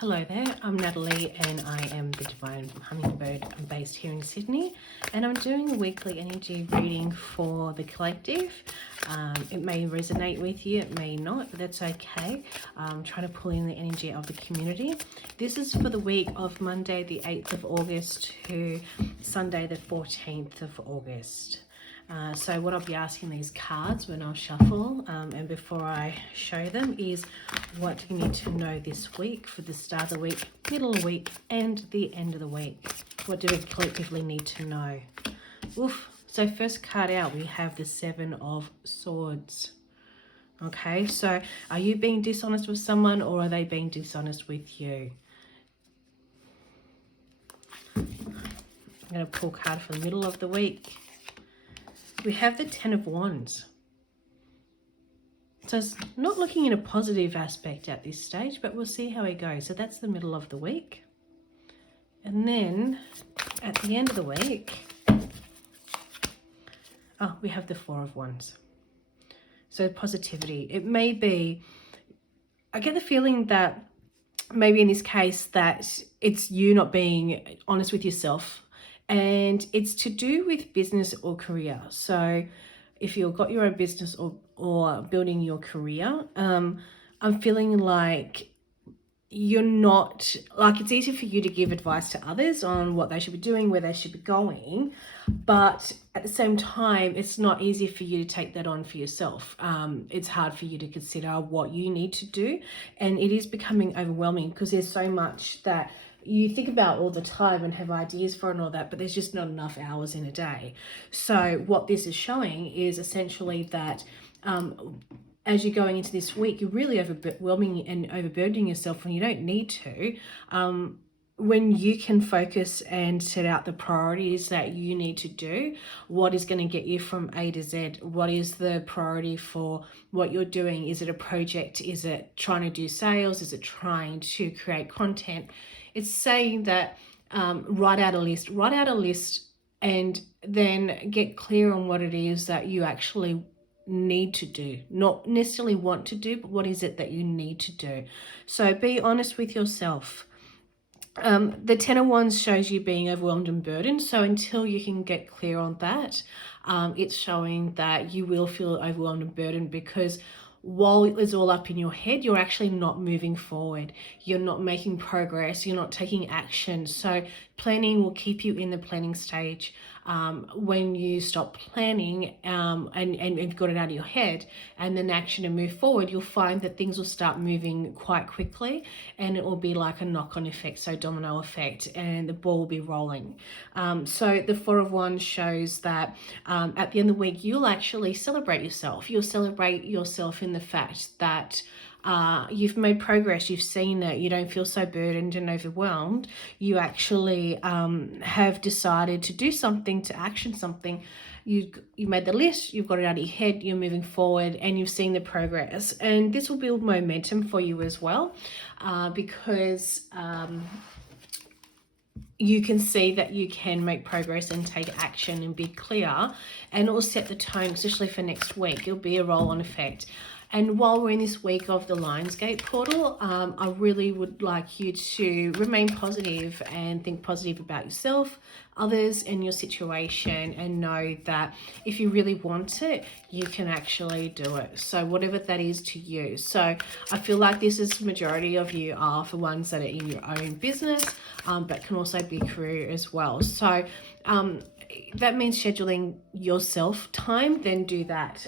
Hello there, I'm Natalie and I am the Divine Hummingbird. I'm based here in Sydney and I'm doing a weekly energy reading for the collective. It may resonate with you, it may not, but that's okay. I'm trying to pull in the energy of the community. This is for the week of Monday the 8th of August to Sunday the 14th of August. So what I'll be asking these cards when I'll shuffle and before I show them is what you need to know this week for the start of the week, middle of the week and the end of the week. What do we collectively need to know? Oof. So first card out we have the Seven of Swords. Okay, so are you being dishonest with someone or are they being dishonest with you? I'm going to pull a card for the middle of the week. We have the Ten of Wands. So it's not looking in a positive aspect at this stage, but we'll see how it goes. So that's the middle of the week. And then at the end of the week, we have the Four of Wands. So positivity. It may be, I get the feeling that maybe in this case that it's you not being honest with yourself. And it's to do with business or career. So if you've got your own business or building your career, I'm feeling like you're not, like it's easy for you to give advice to others on what they should be doing, where they should be going. But at the same time, it's not easy for you to take that on for yourself. It's hard for you to consider what you need to do. And it is becoming overwhelming because there's so much that you think about all the time and have ideas for and all that, but there's just not enough hours in a day. So what this is showing is essentially that as you're going into this week, you're really overwhelming and overburdening yourself when you don't need to. When you can focus and set out the priorities that you need to do, what is going to get you from A to Z? What is the priority for what you're doing? Is it a project? Is it trying to do sales? Is it trying to create content? It's saying that write out a list and then get clear on what it is that you actually need to do, not necessarily want to do, but what is it that you need to do. So be honest with yourself. The Ten of Wands shows you being overwhelmed and burdened. So until you can get clear on that, it's showing that you will feel overwhelmed and burdened because while it's all up in your head, you're actually not moving forward. You're not making progress. You're not taking action. So planning will keep you in the planning stage. When you stop planning and you've got it out of your head and then action and move forward, you'll find that things will start moving quite quickly and it will be like a knock-on effect, so domino effect, and the ball will be rolling. So the Four of Wands shows that at the end of the week, you'll actually celebrate yourself. You'll celebrate yourself in the fact that you've made progress, you've seen it, you don't feel so burdened and overwhelmed. You actually have decided to do something, to action something. You made the list, you've got it out of your head, you're moving forward and you've seen the progress. And this will build momentum for you as well because you can see that you can make progress and take action and be clear, and it will set the tone, especially for next week. It'll be a roll-on effect. And while we're in this week of the Lionsgate portal, I really would like you to remain positive and think positive about yourself, others, and your situation, and know that if you really want it, you can actually do it. So whatever that is to you. So I feel like this is the majority of you are for ones that are in your own business, but can also be career as well. So that means scheduling yourself time, then do that.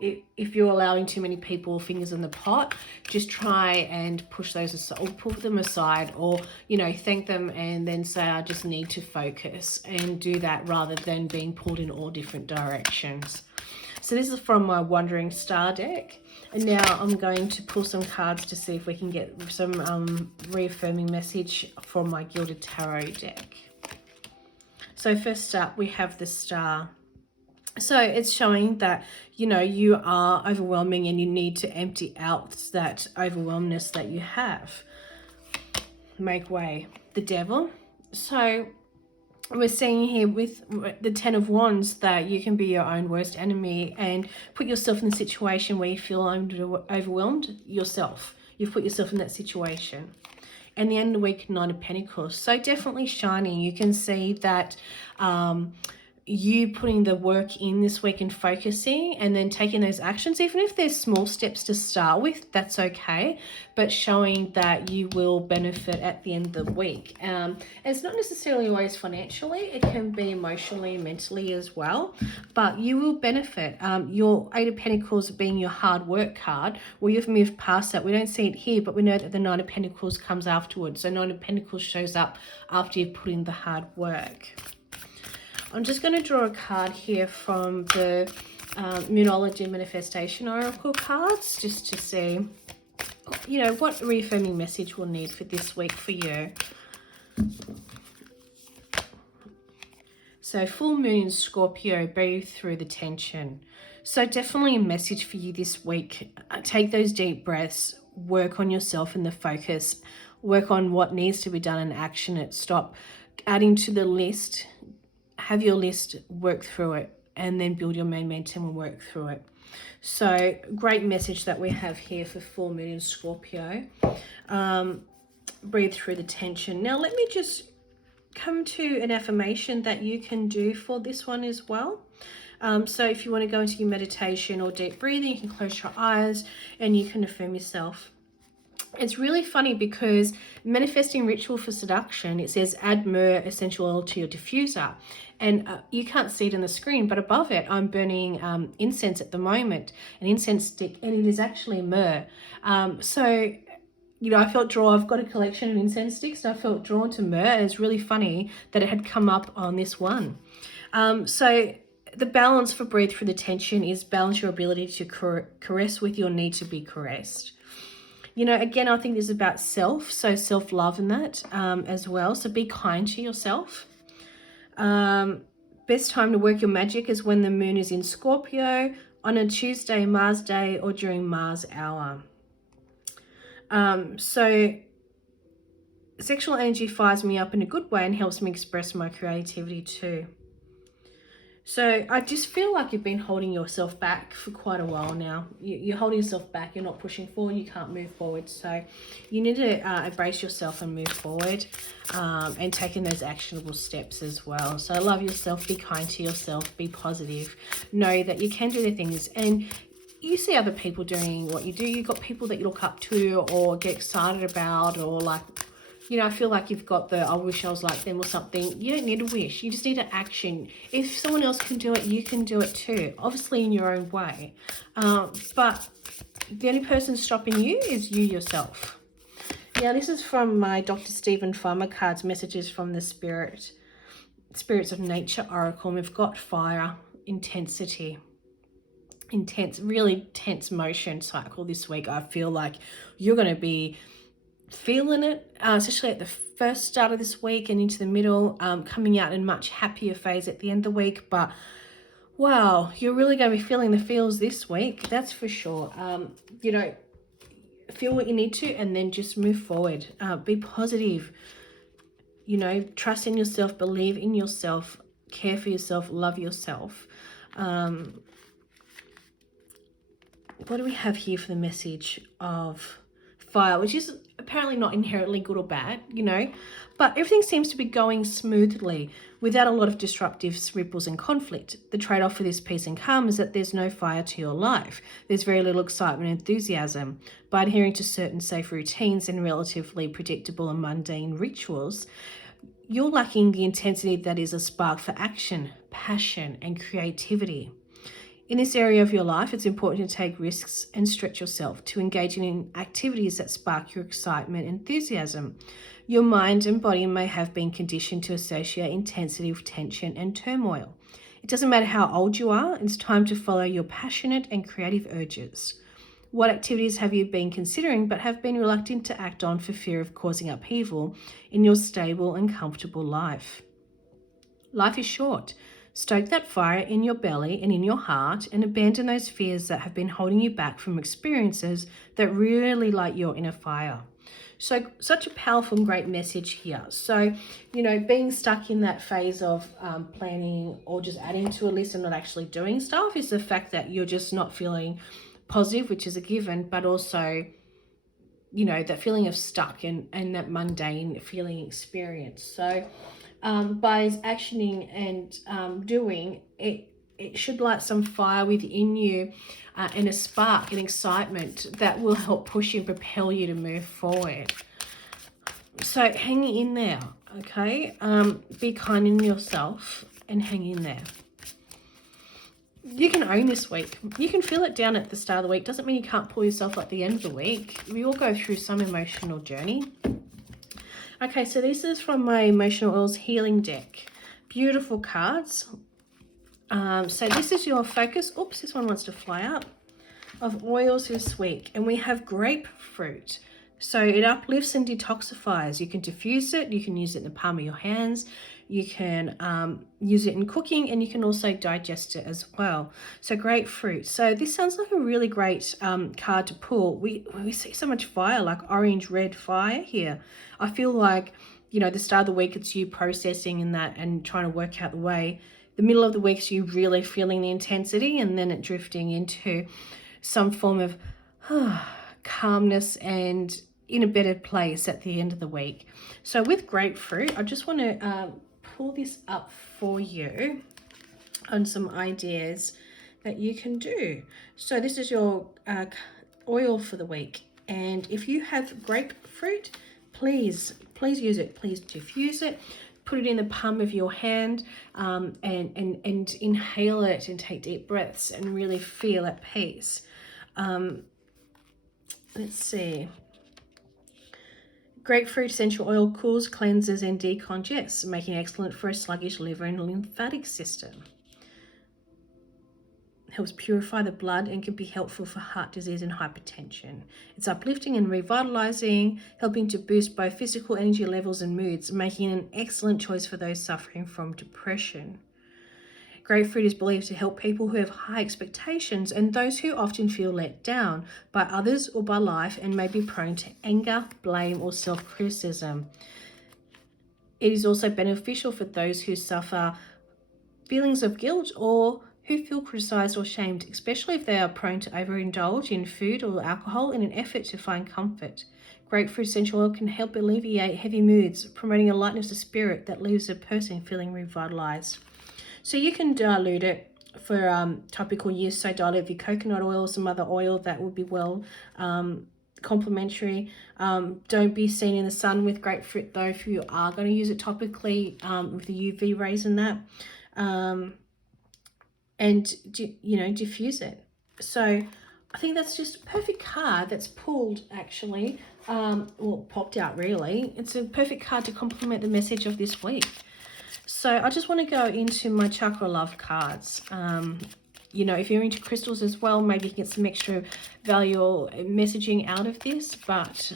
If you're allowing too many people fingers in the pot, just try and push those aside, or pull them aside, or thank them and then say I just need to focus, and do that rather than being pulled in all different directions. So this is from my Wandering Star deck, and now I'm going to pull some cards to see if we can get some reaffirming message from my Gilded Tarot deck. So first up, we have the Star. So it's showing that, you are overwhelming and you need to empty out that overwhelmness that you have. Make way. The Devil. So we're seeing here with the Ten of Wands that you can be your own worst enemy and put yourself in a situation where you feel overwhelmed yourself. You've put yourself in that situation. and the end of the week, Nine of Pentacles. So definitely shining. You can see that you putting the work in this week and focusing and then taking those actions, even if there's small steps to start with, that's okay, but showing that you will benefit at the end of the week. And it's not necessarily always financially, it can be emotionally and mentally as well, but you will benefit. Your Eight of Pentacles being your hard work card, well, you've moved past that. We don't see it here, but we know that the Nine of Pentacles comes afterwards. So Nine of Pentacles shows up after you've put in the hard work. I'm just going to draw a card here from the Moonology Manifestation Oracle cards, just to see, you know, what reaffirming message we'll need for this week for you. So full moon in Scorpio, breathe through the tension. So definitely a message for you this week. Take those deep breaths, work on yourself and the focus, work on what needs to be done and action it. Stop adding to the list. Have your list, work through it, and then build your momentum and work through it. So great message that we have here for full moon in Scorpio. Breathe through the tension. Now let me just come to an affirmation that you can do for this one as well. So if you want to go into your meditation or deep breathing, you can close your eyes and you can affirm yourself. It's really funny because manifesting ritual for seduction, it says add myrrh essential oil to your diffuser. And you can't see it in the screen, but above it, I'm burning incense at the moment, an incense stick, and it is actually myrrh. So, you know, I felt drawn, I've got a collection of incense sticks, and I felt drawn to myrrh. And it's really funny that it had come up on this one. So the balance for breathe through the tension is balance your ability to caress with your need to be caressed. You know, again, I think this is about self, so self-love in that as well. So be kind to yourself. Best time to work your magic is when the moon is in Scorpio, on a Tuesday, Mars day, or during Mars hour. So sexual energy fires me up in a good way and helps me express my creativity too. So I just feel like you've been holding yourself back for quite a while now. You're holding yourself back. You're not pushing forward. You can't move forward. So you need to embrace yourself and move forward and taking those actionable steps as well. So love yourself. Be kind to yourself. Be positive. Know that you can do the things. And you see other people doing what you do. You've got people that you look up to or get excited about, or like, you know, I feel like you've got the, I wish I was like them or something. You don't need a wish. You just need an action. If someone else can do it, you can do it too. Obviously in your own way. But the only person stopping you is you yourself. Yeah, this is from my Dr. Stephen Farmer cards, messages from the Spirits of Nature Oracle. And we've got fire, intensity, intense, really tense motion cycle this week. I feel like you're going to be feeling it, especially at the first start of this week and into the middle, coming out in much happier phase at the end of the week. But wow, you're really going to be feeling the feels this week, that's for sure. You know, feel what you need to and then just move forward. Be positive, you know, trust in yourself, believe in yourself, care for yourself, love yourself. What do we have here for the message of fire, which is apparently not inherently good or bad, you know, but everything seems to be going smoothly without a lot of disruptive ripples and conflict. The trade-off for this peace and calm is that there's no fire to your life. There's very little excitement and enthusiasm. By adhering to certain safe routines and relatively predictable and mundane rituals, you're lacking the intensity that is a spark for action, passion, and creativity. In this area of your life, it's important to take risks and stretch yourself, to engage in activities that spark your excitement and enthusiasm. Your mind and body may have been conditioned to associate intensity with tension and turmoil. It doesn't matter how old you are, it's time to follow your passionate and creative urges. What activities have you been considering but have been reluctant to act on for fear of causing upheaval in your stable and comfortable life? Life is short. Stoke that fire in your belly and in your heart and abandon those fears that have been holding you back from experiences that really light your inner fire. So such a powerful and great message here. So, you know, being stuck in that phase of planning or just adding to a list and not actually doing stuff is the fact that you're just not feeling positive, which is a given, but also you know, that feeling of stuck and that mundane feeling experience. So by actioning and doing it, it should light some fire within you, and a spark and excitement that will help push you and propel you to move forward. So hang in there, okay? Be kind in yourself and hang in there. You can own this week. You can feel it down at the start of the week. Doesn't mean you can't pull yourself up at the end of the week. We all go through some emotional journey. Okay, so this is from my Emotional Oils Healing deck. Beautiful cards. So this is your focus. Oops, this one wants to fly up. Of oils this week. And we have grapefruit. So it uplifts and detoxifies. You can diffuse it. You can use it in the palm of your hands. You can use it in cooking, and you can also digest it as well. So grapefruit. So this sounds like a really great card to pull. We see so much fire, like orange, red fire here. I feel like, you know, the start of the week, it's you processing in that and trying to work out the way. The middle of the week is you really feeling the intensity, and then it drifting into some form of calmness and in a better place at the end of the week. So with grapefruit, I just want to pull this up for you on some ideas that you can do. So this is your oil for the week, and if you have grapefruit, please use it. Please diffuse it. Put it in the palm of your hand, and inhale it and take deep breaths and really feel at peace. Let's see. Grapefruit essential oil cools, cleanses, and decongests, making it excellent for a sluggish liver and lymphatic system. Helps purify the blood and can be helpful for heart disease and hypertension. It's uplifting and revitalizing, helping to boost both physical energy levels and moods, making it an excellent choice for those suffering from depression. Grapefruit is believed to help people who have high expectations and those who often feel let down by others or by life and may be prone to anger, blame, or self-criticism. It is also beneficial for those who suffer feelings of guilt or who feel criticized or shamed, especially if they are prone to overindulge in food or alcohol in an effort to find comfort. Grapefruit essential oil can help alleviate heavy moods, promoting a lightness of spirit that leaves a person feeling revitalized. So you can dilute it for topical use. So dilute your coconut oil or some other oil that would be well complementary. Don't be seen in the sun with grapefruit though if you are going to use it topically with the UV rays and that. And you know, diffuse it. So I think that's just a perfect card that's pulled actually, well, popped out really. It's a perfect card to complement the message of this week. So I just want to go into my chakra love cards. You know, if you're into crystals as well, maybe you can get some extra value or messaging out of this, but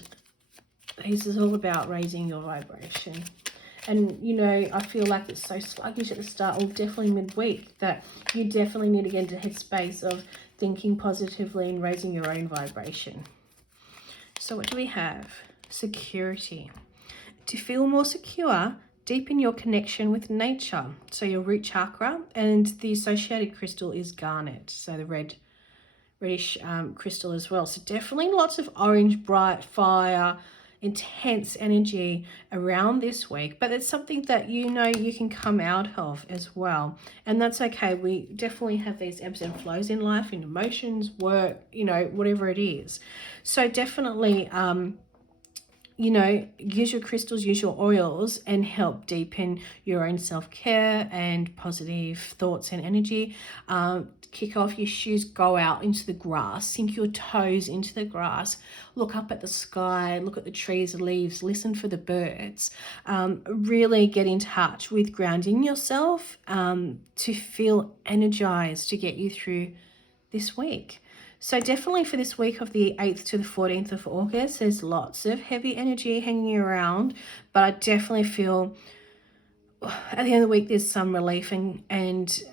this is all about raising your vibration. And, you know, I feel like it's so sluggish at the start, or definitely midweek, that you definitely need to get into headspace of thinking positively and raising your own vibration. So what do we have? Security. To feel more secure, deepen your connection with nature. So your root chakra, and the associated crystal is garnet. So the reddish crystal as well. So definitely lots of orange, bright fire, intense energy around this week, but it's something that you know you can come out of as well, and that's okay. We definitely have these ebbs and flows in life, in emotions, work, you know, whatever it is. So definitely you know, use your crystals, use your oils, and help deepen your own self-care and positive thoughts and energy. Kick off your shoes, go out into the grass, sink your toes into the grass, look up at the sky, look at the trees, the leaves, listen for the birds. Really get in touch with grounding yourself to feel energized to get you through this week. So definitely for this week of the 8th to the 14th of August, there's lots of heavy energy hanging around, but I definitely feel at the end of the week there's some relief and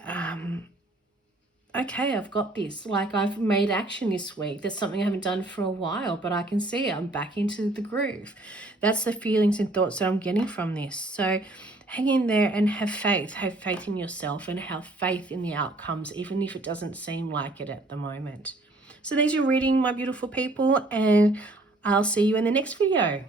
okay, I've got this. Like, I've made action this week. There's something I haven't done for a while, but I can see I'm back into the groove. That's the feelings and thoughts that I'm getting from this. So hang in there and have faith. Have faith in yourself and have faith in the outcomes, even if it doesn't seem like it at the moment. So there's your reading, my beautiful people, and I'll see you in the next video.